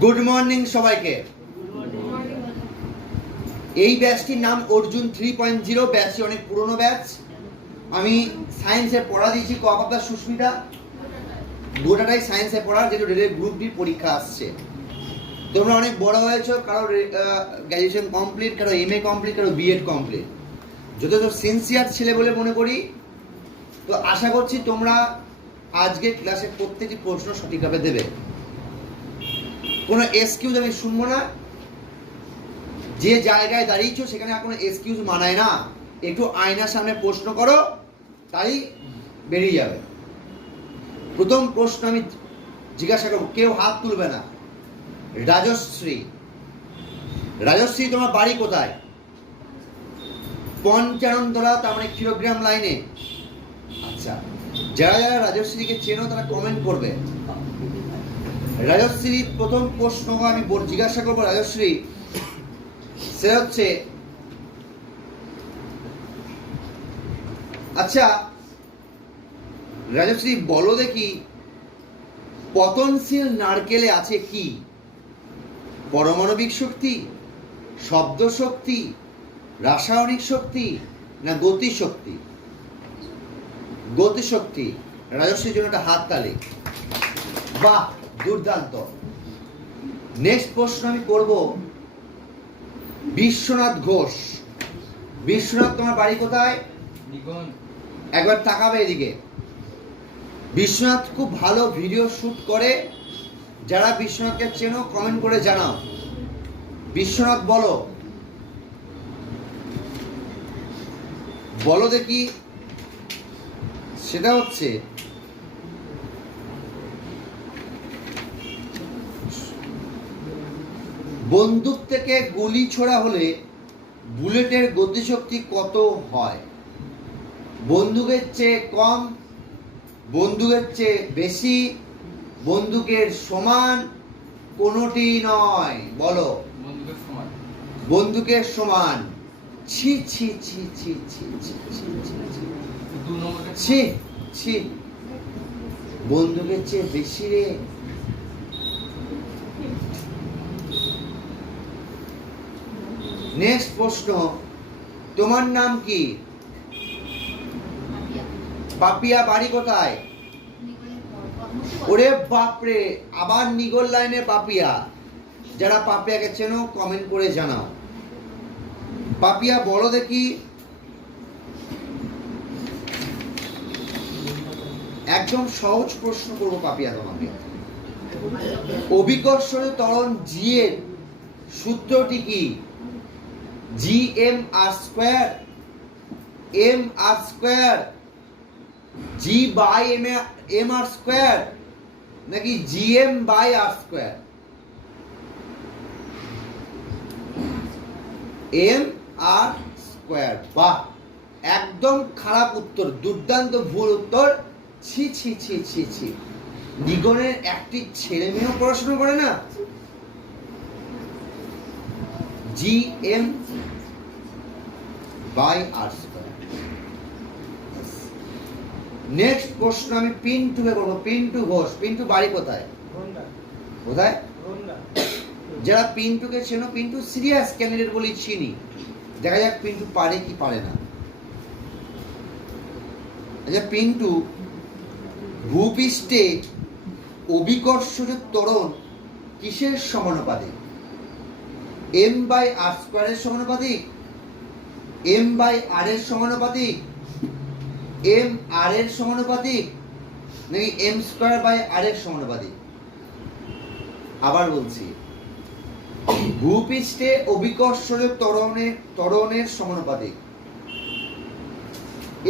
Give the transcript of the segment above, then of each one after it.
Good morning সবাইকে। এই ব্যাচটির নাম অর্জুন 3.0 ব্যাচটি অনেক পুরনো ব্যাচ। আমি সায়েন্সে পড়া দিয়েছি কপাতা সুস্মিতা, গোটাটাই সায়েন্সে পড়ার, যেহেতু রেলের গ্রুপ ডি পরীক্ষা আসছে। তোমরা অনেক বড় হয়েছো, কারো গ্র্যাজুয়েশন কমপ্লিট, কারো এমএ কমপ্লিট, কারো বিএড কমপ্লিট। যথেষ্ট সিনসিয়ার ছেলে বলে মনে করি। তো আশা করছি তোমরা আজকে ক্লাসের প্রত্যেকটি প্রশ্ন সঠিকভাবে দেবে। কোনো এক্সকিউজ আমি শুনবো না। যে জায়গায় দাঁড়িয়েছো সেখানে আর কোনো এক্সকিউজ মানায় না। একটু আয়নার সামনে প্রশ্ন করো, তাই বেরিয়ে যাবে। প্রথম প্রশ্ন আমি জিজ্ঞাসা করবো, কেউ হাত তুলবে না। রাজশ্রী, রাজশ্রী তোমার বাড়ি কোথায়? পঞ্চাননতলা, তার মানে কিলোগ্রাম লাইনে। আচ্ছা, যারা যারা রাজশ্রীকে চেনো তারা কমেন্ট করবে। রাজশ্রীর প্রথম প্রশ্ন আমি জিজ্ঞাসা করবো রাজশ্রী, সেটা হচ্ছে, আচ্ছা রাজশ্রী বলো দেখি, পতনশীল নারকেলে আছে কি? পারমাণবিক শক্তি, শব্দ শক্তি, রাসায়নিক শক্তি, না গতি শক্তি? গতি শক্তি। রাজশ্রীর জন্য একটা হাত তালি। বাহ, দুর্দান্ত। নেক্সট প্রশ্ন আমি করব বিশ্বনাথ ঘোষ। বিশ্বনাথ তোমার বাড়ি কোথায়? একবার তাকাবে এদিকে। বিশ্বনাথ খুব ভালো ভিডিও শুট করে। যারা বিশ্বনাথকে চেনো কমেন্ট করে জানাও। বিশ্বনাথ বলো, বলো দেখি। সেটা হচ্ছে, বন্দুক থেকে গুলি ছোড়া হলে বুলেটের গতিশক্তি কত হয়? বন্দুকের চেয়ে কম, বন্দুকের চেয়ে বেশি, বন্দুকের সমান, কোনোটি নয়। বলো। বন্দুকের সমান। বন্দুকের সমান। ছি ছি ছি ছি ছি ছি ছি ছি, বন্দুকের চেয়ে বেশি রে। নেক্সট প্রশ্ন, তোমার নাম কি? পাপিয়া, বাড়ি কোথায়? ওরে বাপরে, আবার নিগল লাইনে পাপিয়া। যারা পাপিয়াকে চেনো কমেন্ট করে জানাও। পাপিয়া বলো দেখি, একদম সহজ প্রশ্ন করবো পাপিয়া তোমাকে। অভিকর্ষজ ত্বরণ জি এর সূত্রটি কি? G M R square, M R square, G by M R square, নাকি G M by R square? M R square. বাহ, একদম খারাপ উত্তর, দুর্দান্ত ভুল উত্তর। ছি ছি ছি ছি ছি, নিগনের একটি ছেলে মেয়েও পড়াশোনা করে না। G M by R square. Next প্রশ্ন আমি পিন্টুকে করবো। পিন্টু ঘোষ, পিন্টু বাড়ি কোথায়? কোথায়? যারা পিন্টুকে চেনো, পিন্টু সিরিয়াস ক্যান্ডিডেট বলেই চিনি। দেখা যাক পিন্টু পারে কি পারে না। আচ্ছা পিন্টু, ভূপৃষ্ঠে অভিকর্ষজ ত্বরণ কিসের সমানুপাতিক? এম বাই আর স্কোয়ারের সমানুপাতিক, এম বাই আর এর সমানুপাতিক, এম আর এর সমানুপাতিক, নাকি এম স্কোয়ার বাই আর এর সমানুপাতিক? আবার বলছি, ভূপৃষ্ঠে অভিকর্ষজ ত্বরণের সমানুপাতিক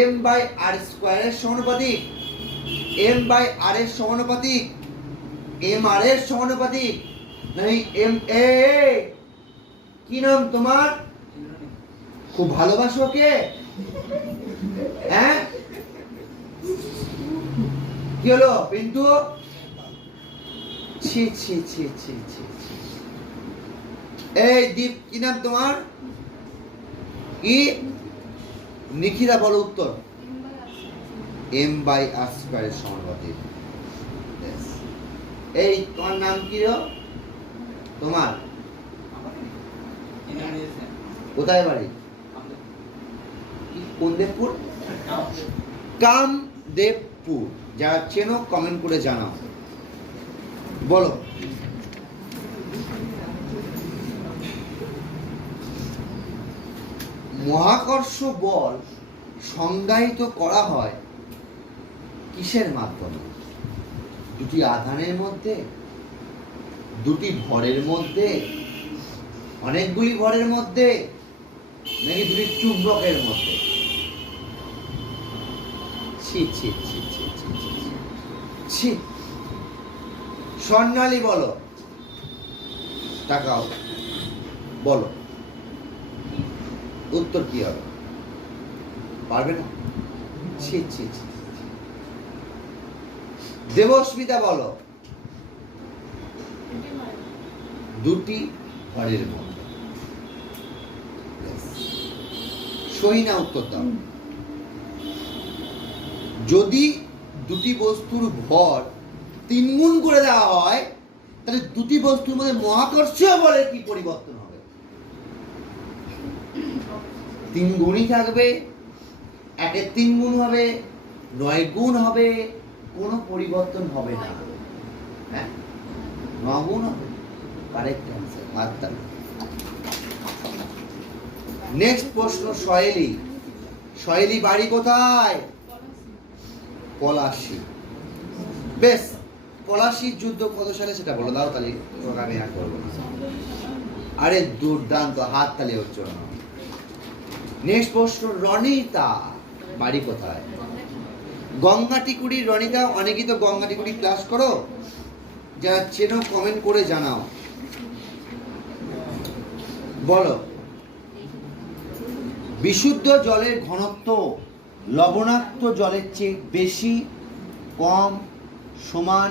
এম বাই আর স্কোয়ারের সমানুপাতিক, এম বাই আর এর সমানুপাতিক, এম আর এর সমানুপাতিক, নাকি এম এ? কি নাম তোমার? খুব ভালোবাসো ওকে? হ্যাঁ, কি হলো পিন্টু? ছি ছি ছি ছি ছি। এই দীপ, কি নাম তোমার? কি? নিখিলা, বলো উত্তর। এম বাই আর স্কোয়ারের সমানুপাতিক। এই তোমার নাম কি? তোমার কোথায় বাড়ি? কোন দেবপুর? কামদেবপুর। যারা চেনো কমেন্ট করে জানাও। বলো মহাকর্ষ বল সংজ্ঞায়িত করা হয় কিসের মাধ্যমে? দুটি আধানের মধ্যে, দুটি ভরের মধ্যে, অনেকগুলি ভরের মধ্যে, নাকি দুটি চুম্বকের মধ্যে? ছি ছি ছি ছি ছি ছি ছি। স্বর্ণালী বলো, তাকাও, বলো উত্তর কি হবে? পারবে না? ছি ছি ছি। দেবস্মিতা বলো, দুটি ভরের মধ্যে। সই না উত্তর দাও। যদি দুটি বস্তুর ভর 3 গুণ করে দেওয়া হয়, তাহলে দুটি বস্তুর মধ্যে মহাকর্ষীয় বলের কি পরিবর্তন হবে? 3 গুণই থাকবে, 1-এর 3 গুণ হবে, 9 গুণ হবে, কোনো পরিবর্তন হবে না। হ্যাঁ, 9 গুণ হবে। Correct answer. হাততালি। নেক্সট প্রশ্ন সহেলি। সহেলি বাড়ি কোথায়? পলাশী। বেশ, পলাশীর যুদ্ধ কত সালে সেটা বলে দাও, তাহলে আমি আর করবো না। আরে দুর্দান্ত, হাততালি হচ্ছে না। নেক্সট প্রশ্ন রনিতা বাড়ি কোথায়? গঙ্গাটিকুড়ি। রনিতা, অনেকেই তো গঙ্গাটিকুড়ি ক্লাস করো, যারা চেনো কমেন্ট করে জানাও। বলো বিশুদ্ধ জলের ঘনত্ব লবণাক্ত জলের চেয়ে বেশি, কম, সমান,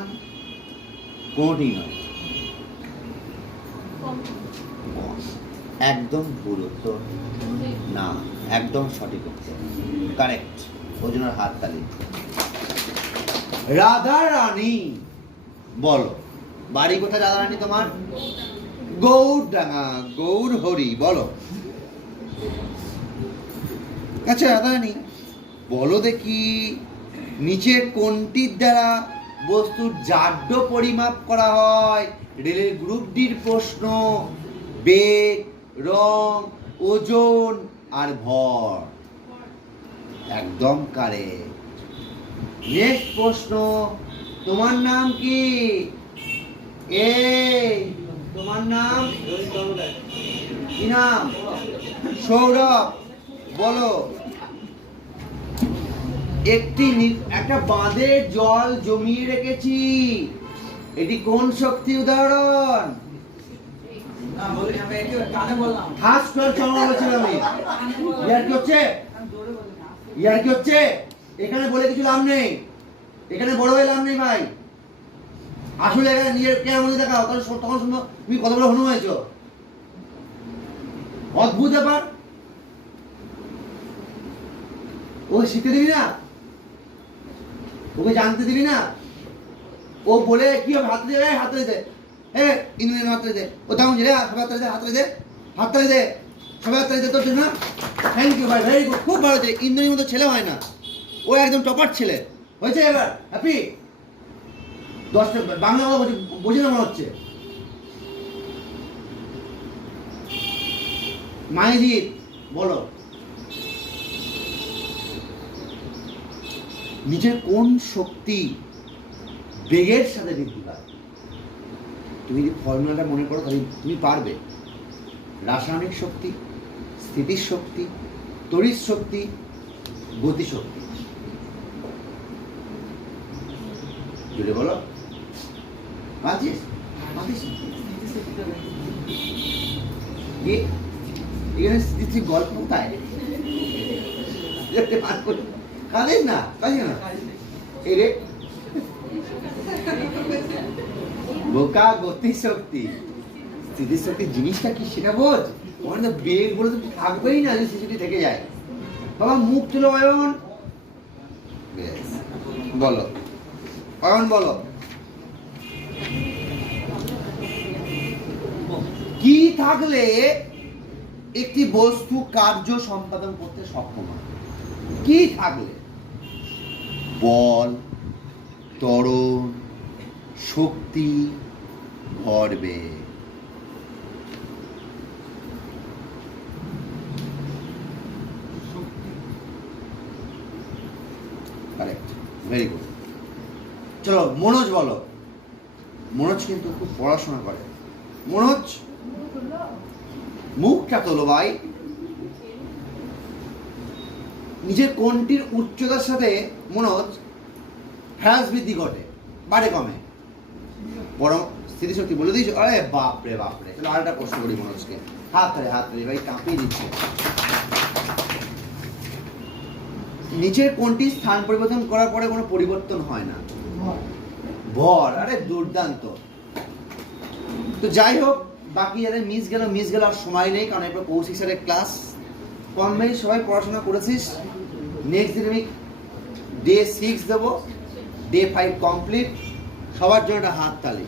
কোনটি নয়? একদম ভুল উত্তর না, একদম সঠিক উত্তর, কারেক্ট। ওজনের হাততালি। রাধা রানী বলো বাড়ি কোথায়? রাধা রানী তোমার? গৌরডাঙ্গা। গৌর হরি বলো। আচ্ছা রাধা রানী বলো দেখি, নিচের কোনটির দ্বারা বস্তুর জাড্য পরিমাপ করা হয়? রেলের গ্রুপ ডির প্রশ্ন। বেগ, রং, ওজন আর ভর। একদম কারেক্ট। নেক্সট প্রশ্ন, তোমার নাম কি? এই তোমার নাম কি? নাম সৌরভ। বলো একটা বাঁধে জল জমিয়ে রেখেছি, এটি কোন শক্তি উদাহরণ? এখানে বলে কিছু লাভ নেই, এখানে বড় হয়ে লাভ নেই ভাই। আসলে এখানে নিজের কেয়ার মধ্যে দেখাও, তখন শুনবো তুমি কত বড় হনু হয়েছ। অদ্ভুত ব্যাপার। ওকে শিখতে দিবি না, ওকে জানতে দিবি না। ও বলে কি হবে? হাত দিয়ে হাত দে, ইন্দুর হাত দে, ও তেমন রে হাত দে, হাত দে, হাত দে, সবাই হাত দে। তোর না থ্যাংক ইউ ভাই, ভেরি গুড, খুব ভালো। ইন্দুরের মতো ছেলে হয় না, ও একদম টপার ছেলে হয়েছে। এবার হ্যাপি 10টা বাংলা বোঝে না মনে হচ্ছে। মাইজিৎ বলো নিজের কোন শক্তি বেগের সাথে বৃদ্ধি পায়? তুমি যদি ফর্মুলাটা মনে করো তাহলে তুমি পারবে। রাসায়নিক শক্তি, স্থিতির শক্তি, তড়িৎ শক্তি, গতি শক্তি। জুড়ে বলো। পাচ্ছিস? এখানে স্থিতি গল্প কোথায়? কাঁদিস না, কাঁদিস না। এই রে বোকা, গতি শক্তি, স্থিতি শক্তি জিনিসটা কি সেটা বোঝ। ওখানে বেগ বলে তো থাকবেই না, যদি স্থিতি থেকে যায়। বাবা মুখ তুলো অয়ন। বলো অয়ন বলো। থাকলে একটি বস্তু কার্য সম্পাদন করতে সক্ষম হয়? কি থাকলে? বল, ত্বরণ, শক্তি, ভরবেগ। Correct, very good. চলো মনোজ বলো। মনোজ কিন্তু খুব পড়াশোনা করে। মনোজ মুখটা তোলো ভাই। নিজের কোনটির উচ্চতার সাথে মনোজ হ্রাস বৃদ্ধি ঘটে, বাড়ে কমে? বরং স্থিতিশক্তি বলে দিয়েছো? আরে বাপরে বাপরে। চলো আরেকটা প্রশ্ন করি মনোজকে। হাত ধরে ভাই কাঁপিয়ে দিচ্ছে। নিচের কোনটি স্থান পরিবর্তন করার পরে কোনো পরিবর্তন হয় না? ভর। আরে দুর্দান্ত। তো যাই হোক, বাকি যাদের মিস গেল আর সময় নেই, কারণ এরপর কৌশিক স্যারের ক্লাস। কম বেশি সবাই পড়াশোনা করেছিস। নেক্সট দিন আমি ডে 6 দেবো, ডে 5 কমপ্লিট। সবার জন্য একটা হাত তালি।